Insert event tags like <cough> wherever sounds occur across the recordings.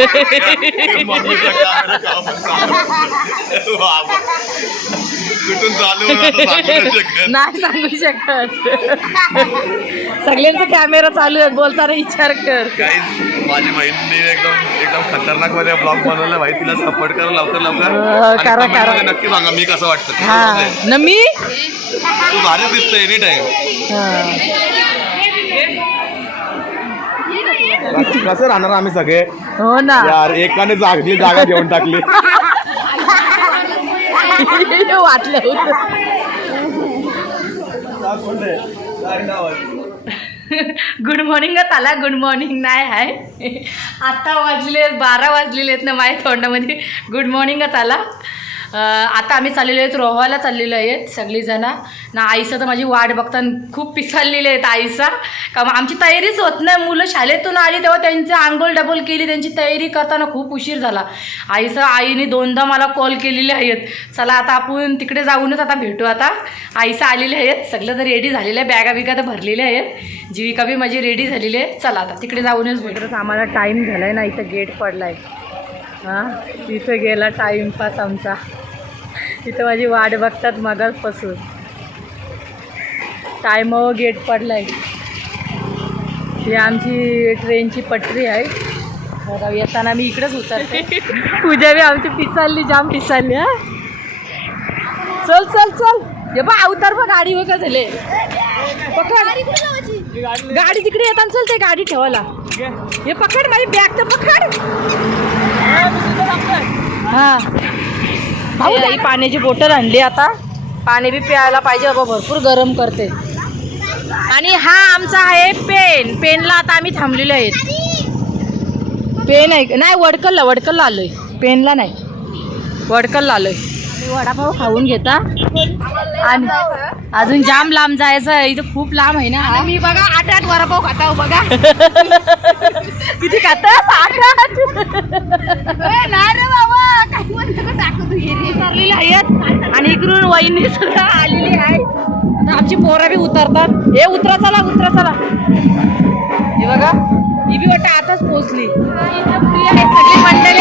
<laughs> <laughs> कुठून चालू नाही सांगू शकत. सगळ्यांचा कॅमेरा चालू आहे बोलताना विचार कर. माझी बहिणीने एकदम एकदम खतरनाकमध्ये ब्लॉग बनवला. भाई तिला सपोर्ट करा लवकर लवकर. हो, करा, करा. नक्की सांगा मी कसं वाटतं हा. न मी? तू भारी दिसतं एनी टाइम हा. कसं राहणार आम्ही सगळे? हो ना. यार एकाने जागली जागा घेऊन टाकली. वाटलं गुड मॉर्निंग आला गुड मॉर्निंग नाही आहे आत्ता वाजले बारा वाजलेले आहेत ना माझ्या तोंडामध्ये. गुड मॉर्निंगच आला आता आम्ही चाललेलो आहेत रोहाला चाललेलो आहेत सगळीजणं. ना आईचं तर माझी वाट बघताना खूप पिसाळलेले आहेत आईचा. का मग आमची तयारीच होत नाही. मुलं शाळेतून आली तेव्हा त्यांची आंघोळ डबल केली त्यांची तयारी करताना खूप उशीर झाला. आईचं आईने दोनदा मला कॉल केलेले आहेत. चला आता आपण तिकडे जाऊनच आता भेटू आता. आईचं आलेले आहेत. सगळं तर रेडी झालेलं आहे. बॅगा बिगा तर भरलेल्या आहेत. जीविका बी माझी रेडी झालेली आहे. चला आता तिकडे जाऊनच भेटूच आम्हाला टाईम झाला आहे ना इथं गेट पडला आहे हां तिथं गेला टाईमपास आमचा. तिथं माझी वाट बघतात मगापासून टायमावर गेट पडला आहे ही आमची ट्रेनची पटरी आहे. येताना मी इकडेच उतरते. पूजा बी आमची पिसालली जाम पिसालली हा. चल चल चल. हे बा अवतार बघ गाडी बघा झाले. पकड. गाडी तिकडे येताना चल ते गाडी ठेवायला. हे पकड माझी बॅग तर पकड. हा. भाऊ ही पाण्याची बॉटल आणली आता. पाणी बी प्यायला पाहिजे बाबा भरपूर गरम करते. आणि हा आमचा आहे पेन. पेनला आता आम्ही थांबलेलो आहेत. पेन आहे नाही वडकलला वडकलला आलोय. पेनला नाही. वडकलला आलोय. वडापाव खाऊन घेता. आणि अजून जाम लांब जायचं आहे. इथं खूप लांब आहे ना. मी बघा आठ आठ वडापाव खाता बघा. <laughs> किती खाता आठ नाही रे बाबा. उतरलेली आहेत. आणि इकडून वहिनी सुद्धा आलेली आहे आमची पोरं बी उतरतात. हे उतरा चला उतरा चला. हे बघा ही बी वाटतं आताच पोहोचली. सगळी मंडळी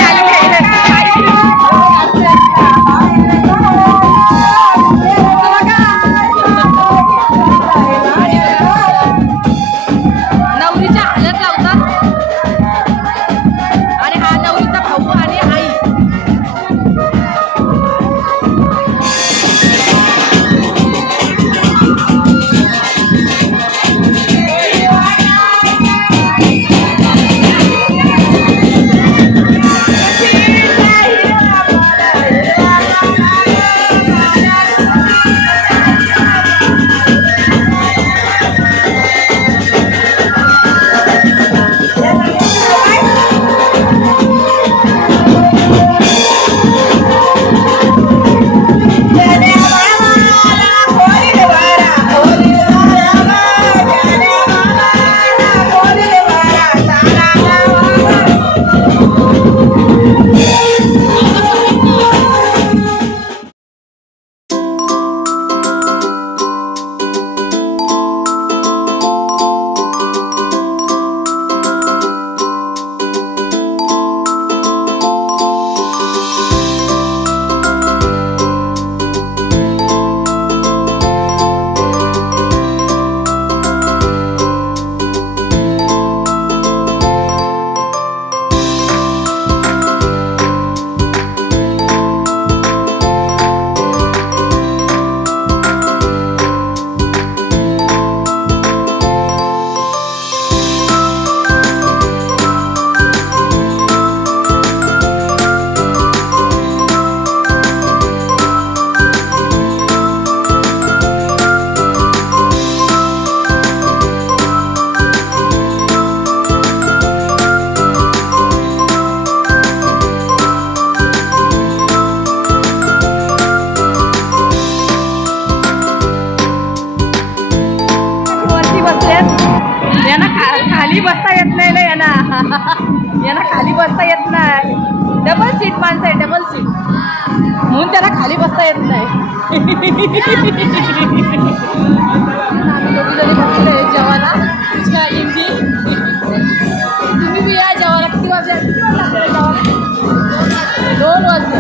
बसता येत नाही ना यांना. <laughs> यांना खाली बसता येत नाही. डबल सीट माणसं आहे डबल सीट म्हणून त्याला खाली बसता येत नाही. <laughs> जेवायला. तुझ्या इंडी तुम्ही बी या जेवायला. किती वाजता किती दोन वाजले.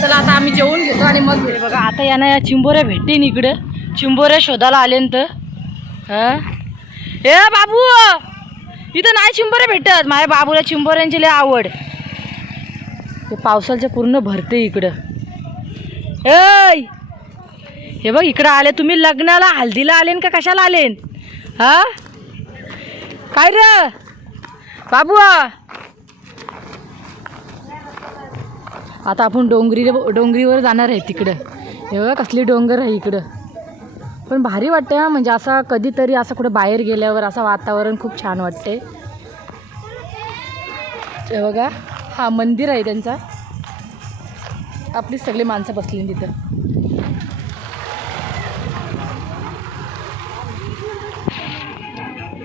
चला आता आम्ही जेवून घेतो आणि मग बघा आता यांना या चिंबोऱ्या भेटतील इकडं. चिंबोऱ्या शोधायला आले तर हां? हे ए बाबू! इथं नाही चिंबोऱ्या भेटत. माझ्या बाबूला चिंबऱ्यांची लय आवड. ते पावसाचं पूर्ण भरते इकडं. ऐ! हे बघ इकडं आले. तुम्ही लग्नाला हल्दीला आलेन का कशाला आलेन? हा? काय र? बाबू! आता आपण डोंगरी डोंगरीवर जाणार आहे तिकडं. हे बघ कसली डोंगर आहे इकडं. पण भारी वाटते हा. म्हणजे असं कधीतरी असं कुठं बाहेर गेल्यावर असं वातावरण खूप छान वाटते हे बघा हा मंदिर आहे त्यांचा. आपली सगळी माणसं बसली तिथं.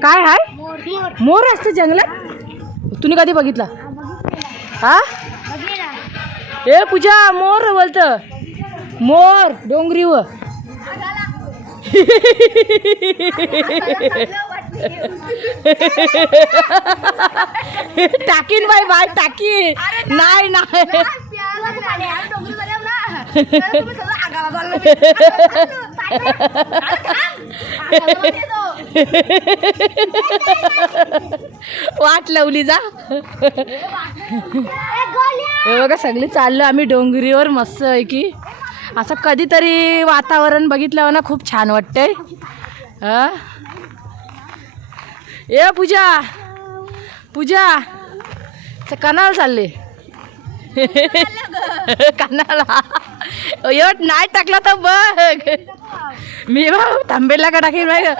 काय हाय? मोर असते जंगलात? तुम्ही कधी बघितला? हा? ए पूजा मोर बोलत. मोर डोंगरीवर. टाकीन बाई बाय टाकी. नाही नाही. वाट लावली जा. हे बघा सगळी चाललो आम्ही डोंगरीवर मस्त आहे की असं कधीतरी वातावरण बघितल्यावर ना खूप छान वाटतंय. ए पूजा! पूजा! कनाल चालले. कनाला एवढ नाही टाकला तर बघ. मी भाऊ थांबेला का टाकेल बाय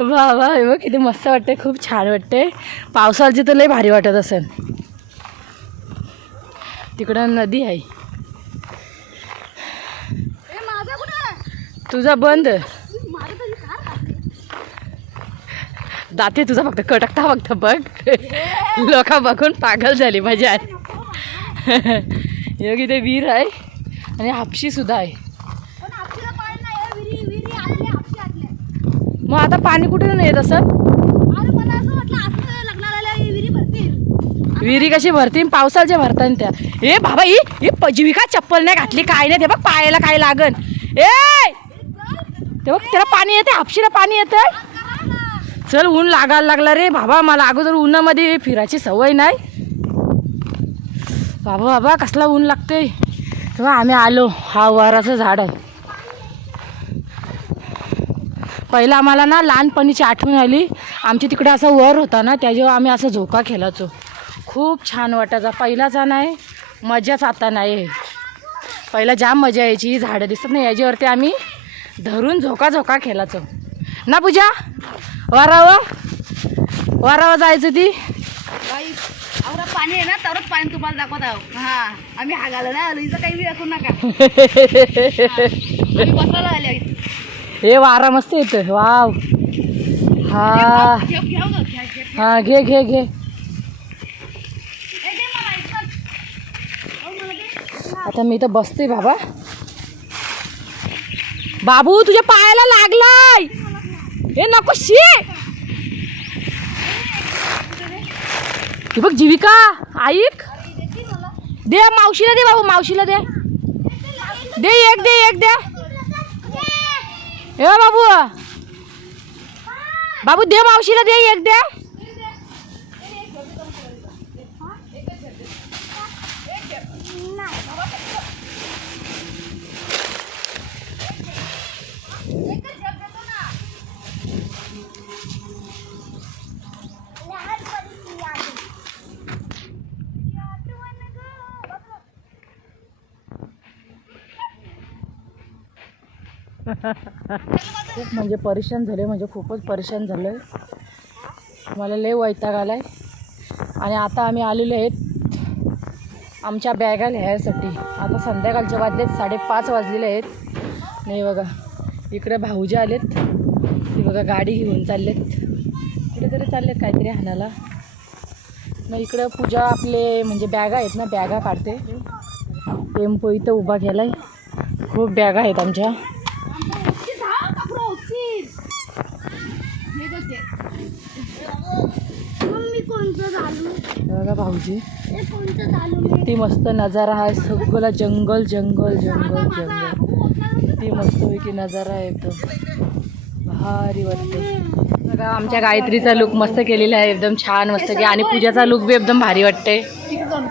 वा वा हे बघ किती मस्त वाटते खूप छान वाटते पावसाळची तर लय भारी वाटत असेल. तिकडं नदी आहे. तुझा बंद. दाते तुझा फक्त कटकता फक्त बघ. लोक बघून पागल झाली मजा हे बघ इथे वीर आहे आणि हापशी सुद्धा आहे. मग आता पाणी कुठे नाही येत असं? विहिरी कशी भरतील? पावसाच्या भरतात त्या. ए बाबा ही ही प- जीविका चप्पल नाही घातली काय नाही ते बघ पायाला काय लागन. ए! ते बघ त्याला पाणी येते हापशीला पाणी येते चल ऊन लागायला लागला रे बाबा मला अगोदर उन्हामध्ये फिरायची सवय नाही. बाबा बाबा कसला ऊन लागते तेव्हा आम्ही आलो हा वराचं झाड आहे. पहिलं आम्हाला ना लहानपणीची आठवण आली. आमची तिकडे असा वर होता ना त्याच्यावर आम्ही असं झोका खेळायचो. खूप छान वाटायचा. पहिलाचा नाही मजाच आता नाही. पहिला जाम मजा यायची ही झाडं दिसत नाही याच्यावरती आम्ही धरून झोका झोका खेळायचो. ना पूजा? वारावं? वारावं जायचं ती? पाणी आहे ना तरच पाणी तुम्हाला दाखवत आहोत हा आम्ही हागालो ना काही बी असू नका. <laughs> बसायला आले. हे वारा मस्त येतं वाव. हा. हा घे घे घे. आता मी तर बसते बाबा. बाबू तुझ्या पायाला लागलाय. हे नको शी. हे बघ जीविका ऐक दे मावशीला दे बाबू मावशीला दे. दे एक दे एक दे. ए बाबू. बाबू दे मावशीला दे एक दे. <laughs> खूप म्हणजे परेशान झाले म्हणजे खूपच परेशान झालं आहे मला लय वैताग आला आहे आणि आता आम्ही आलेलो आहेत आमच्या बॅगा लिहायसाठी. आता संध्याकाळच्या वाजलेत साडेपाच वाजलेले आहेत. नाही बघा इकडे भाऊजी आलेत. ते बघा गाडी घेऊन चाललेत. कुठेतरी चाललेत काहीतरी हाणाला. मग इकडं पूजा आपले म्हणजे बॅगा आहेत ना बॅगा काढते. टेम्पो इथं उभा केलाय. खूप बॅगा आहेत आमच्या. बघा भाऊजी. हे कोणतं झालू मी? किती मस्त नजारा आहे. सगळं जंगल जंगल जंगल जंगल. किती मस्तपैकी नजारा आहे एकदम. भारी वाटते बघा आमच्या गायत्रीचा लुक मस्त केलेला आहे. एकदम छान मस्त की आणि पूजाचा लुक बी एकदम भारी वाटते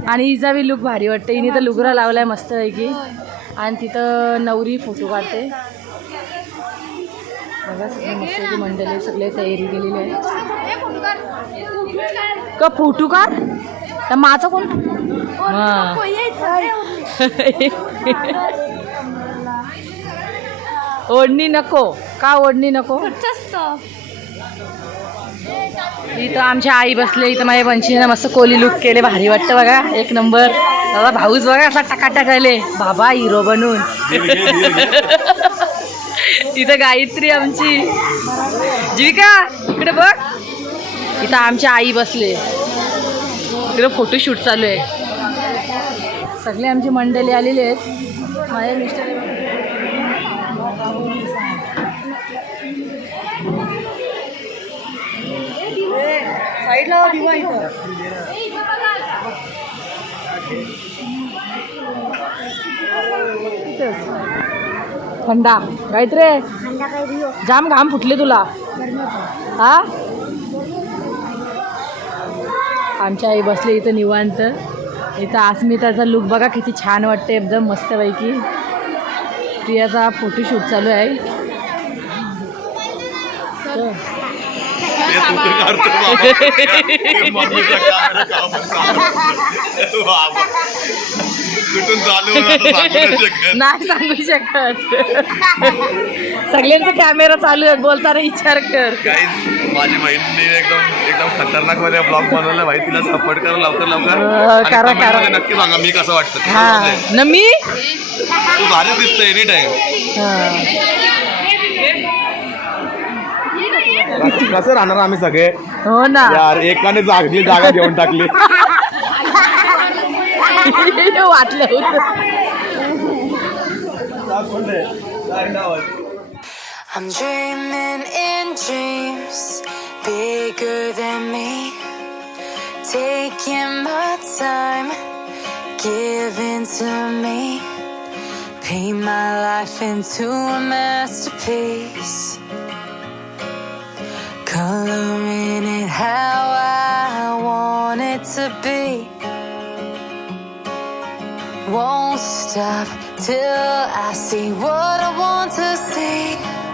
आणि हिचा बी लुक भारी वाटते हिने तर लुगरा लावलाय मस्त पैकी. आणि तिथं नवरी फोटो काढते. बघा सगळे मस्त मंडळी सगळे तयारी केलेली आहे. का फोटो काढ तर माझा कोण? ओढणी नको. का ओढणी नको? इथं आमच्या आई बसले इथं माझ्या वंशीने मस्त कोली लुक केले भारी वाटतं बघा. एक नंबर बाबा भाऊच बघा असा टकाटक आले बाबा हिरो बनून. इथं गायत्री आमची. जीविका इकडे बघ. इथं आमच्या आई बसले. इकडे फोटोशूट चालू आहे. सगळे आमची मंडळी आलेली आहेत. माझे मिस्टर साईडला दिवा इथं. थंडा गायत्रे. जाम घाम फुटले तुला. हा? आमच्या आई बसले इथं निवांत. इथं अस्मिताचा लुक बघा किती छान वाटते एकदम मस्तपैकी. प्रियाचा फोटोशूट चालू आहे. तर कुठून चालू <laughs> नाही सांगू शकत. सगळ्यांचा कॅमेरा चालू आहे बोलताना विचार कर. माझी बहिणीने एकदम एकदम खतरनाकमध्ये ब्लॉग बनवला. भाई तिला सपोर्ट करा लवकर लवकर. आणि करा, करा. नक्की सांगा मी कसं वाटतं हा. न मी? तू भारी दिसतं एनी टाइम हा. कसं राहणार आम्ही सगळे? हो ना. यार एकाने जागली जागा घेऊन टाकली. <laughs> वाटलं होतं I'm dreaming in dreams bigger than me. Taking my time, giving to me. Paint my life into a masterpiece. Coloring it how Stop till I see what I want to see.